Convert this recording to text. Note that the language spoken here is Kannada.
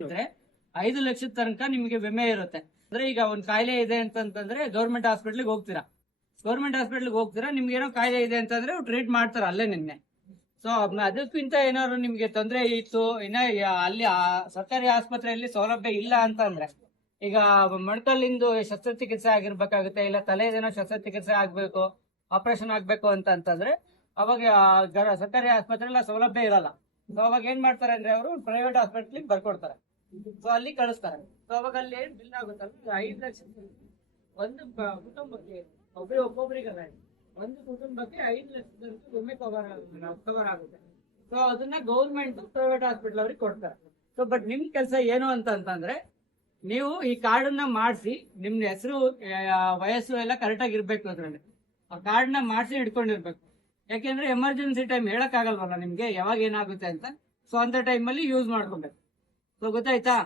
ಅಂದ್ರೆ 5 ಲಕ್ಷದ ತನಕ ನಿಮಗೆ ವಿಮೆ ಇರುತ್ತೆ. ಅಂದ್ರೆ ಈಗ ಒಂದ್ ಕಾಯಿಲೆ ಇದೆ ಅಂತಂದ್ರೆ ಗೌರ್ಮೆಂಟ್ ಹಾಸ್ಪಿಟ್ಲಿಗೆ ಹೋಗ್ತೀರಾ. ನಿಮ್ಗೆ ಏನೋ ಕಾಯಿಲೆ ಇದೆ ಅಂತಂದ್ರೆ ಟ್ರೀಟ್ ಮಾಡ್ತಾರ ಅಲ್ಲೇ ನಿನ್ನೆ. ಸೊ ಅದಕ್ಕಿಂತ ಏನಾದ್ರು ನಿಮ್ಗೆ ತೊಂದರೆ ಇತ್ತು ಅಲ್ಲಿ ಸರ್ಕಾರಿ ಆಸ್ಪತ್ರೆಯಲ್ಲಿ ಸೌಲಭ್ಯ ಇಲ್ಲ ಅಂತಂದ್ರೆ, ಈಗ ಮೊಣಕಲ್ಲಿಂದು ಶಸ್ತ್ರಚಿಕಿತ್ಸೆ ಆಗಿರ್ಬೇಕಾಗುತ್ತೆ, ಇಲ್ಲ ತಲೆದೇನೋ ಶಸ್ತ್ರಚಿಕಿತ್ಸೆ ಆಗ್ಬೇಕು, ಆಪರೇಷನ್ ಆಗ್ಬೇಕು ಅಂತಂದ್ರೆ ಅವಾಗ ಸರ್ಕಾರಿ ಆಸ್ಪತ್ರೆಯಲ್ಲಿ ಸೌಲಭ್ಯ ಇರಲ್ಲ. ಸೊ ಅವಾಗ ಏನ್ ಮಾಡ್ತಾರೆ ಅಂದ್ರೆ ಅವರು ಪ್ರೈವೇಟ್ ಹಾಸ್ಪಿಟ್ಲಿಗೆ ಬರ್ಕೊಡ್ತಾರೆ. ಸೊ ಅಲ್ಲಿ ಕಳಿಸ್ತಾರೆ. ಸೊ ಅವಾಗ ಅಲ್ಲಿ ಏನ್ ಬಿಲ್ ಆಗುತ್ತಲ್ಲ, 5 ಲಕ್ಷ ಒಂದು ಕುಟುಂಬಕ್ಕೆ ಒಬ್ಬೊಬ್ಬರಿಗಲ್ಲ, ಒಂದು ಕುಟುಂಬಕ್ಕೆ 5 ಲಕ್ಷದ ವಿಮೆ ಕವರ್ ಆಗುತ್ತೆ. ಸೊ ಅದನ್ನ ಗೌರ್ಮೆಂಟ್ ಪ್ರೈವೇಟ್ ಹಾಸ್ಪಿಟಲ್ ಅವ್ರಿಗೆ ಕೊಡ್ತಾರೆ. ಸೊ ಬಟ್ ನಿಮ್ ಕೆಲಸ ಏನು ಅಂತಂದ್ರೆ, ನೀವು ಈ ಕಾರ್ಡ್ ಮಾಡಿಸಿ, ನಿಮ್ ಹೆಸರು ವಯಸ್ಸು ಎಲ್ಲ ಕರೆಕ್ಟ್ ಆಗಿ ಇರ್ಬೇಕು. ಅದ್ರಲ್ಲಿ ಆ ಕಾರ್ಡ್ ಮಾಡಿಸಿ ಇಟ್ಕೊಂಡಿರ್ಬೇಕು. ಯಾಕೆಂದ್ರೆ ಎಮರ್ಜೆನ್ಸಿ ಟೈಮ್ ಹೇಳಕ್ ಆಗಲ್ವಲ್ಲ ನಿಮ್ಗೆ ಯಾವಾಗ ಏನಾಗುತ್ತೆ ಅಂತ. ಸೊ ಅಂತ ಟೈಮಲ್ಲಿ ಯೂಸ್ ಮಾಡ್ಕೊಬೇಕು. ಸೊ ಗೊತ್ತಾಯ್ತಾ?